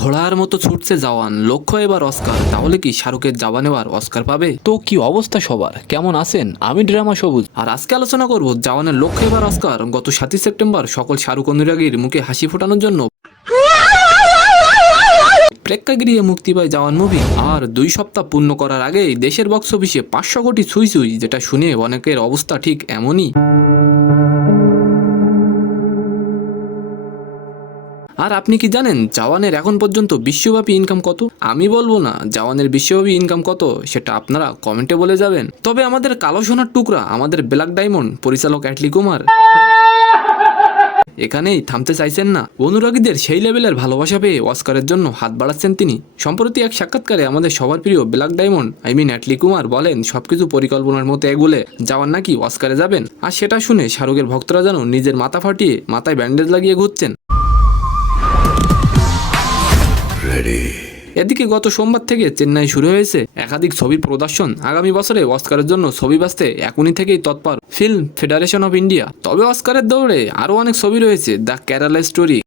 ঘোড়ার মতো ছুটছে জওয়ান, লক্ষ্য এবার অস্কার। তাহলে কি শাহরুখের জওয়ান এবার অস্কার পাবে? তো কি অবস্থা সবার, কেমন আছেন? আমি ড্রামা সবুজ, আর আজকে আলোচনা করব জওয়ানের লক্ষ্য এবার অস্কার। গত 7ই সেপ্টেম্বর সকল শাহরুখ অনুরাগীর মুখে হাসি ফোটানোর জন্য প্রেক্ষাগৃহে মুক্তি পায় জওয়ান মুভি। আর 2 সপ্তাহ পূর্ণ করার আগেই দেশের বক্স অফিসে 500 কোটি ছুঁই ছুঁই, যেটা শুনে অনেকের অবস্থা ঠিক এমনই। আর আপনি কি জানেন জওয়ানের এখন পর্যন্ত বিশ্বব্যাপী ইনকাম কত? আমি বলবো না, জওয়ানের বিশ্বব্যাপী ইনকাম কত সেটা আপনারা কমেন্টে বলে যাবেন। তবে আমাদের কালো সোনার টুকরা, আমাদের ব্ল্যাক ডায়মন্ড পরিচালক অ্যাটলি কুমার এখানেই থামতে চাইছেন না। অনুরাগীদের সেই লেভেলের ভালোবাসা পেয়ে অস্কারের জন্য হাত বাড়াচ্ছেন তিনি। সম্প্রতি এক সাক্ষাৎকারে আমাদের সবার প্রিয় ব্ল্যাক ডায়মন্ড অ্যাটলি কুমার বলেন সবকিছু পরিকল্পনার মতো এগোলে জওয়ান নাকি অস্কারে যাবেন। আর সেটা শুনে শাহরুখের ভক্তরা যেন নিজের মাথা ফাটিয়ে মাথায় ব্যান্ডেজ লাগিয়ে ঘুরছেন। এদিকে গত সোমবার থেকে চেন্নাই শুরু হয়েছে একাধিক ছবির প্রদর্শন। আগামী বছরে অস্কারের জন্য ছবি বাছতে এখনই থেকেই তৎপর ফিল্ম ফেডারেশন অফ ইন্ডিয়া। তবে অস্কারের দৌড়ে আরও অনেক ছবি রয়েছে, দ্য কেরালা স্টোরি,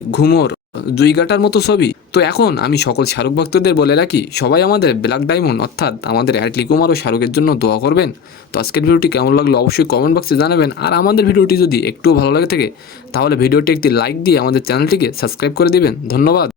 ঘুমর, জুইগাটার মতো ছবি। তো এখন আমি সকল শাহরুখ ভক্তদের বলে রাখি, সবাই আমাদের ব্ল্যাক ডায়মন্ড অর্থাৎ আমাদের অ্যাটলি কুমার ও শাহরুখের জন্য দোয়া করবেন। তো আজকের ভিডিওটি কেমন লাগলো অবশ্যই কমেন্ট বক্সে জানাবেন। আর আমাদের ভিডিওটি যদি একটুও ভালো লাগে থাকে তাহলে ভিডিওটি একটি লাইক দিয়ে আমাদের চ্যানেলটিকে সাবস্ক্রাইব করে দিবেন। ধন্যবাদ।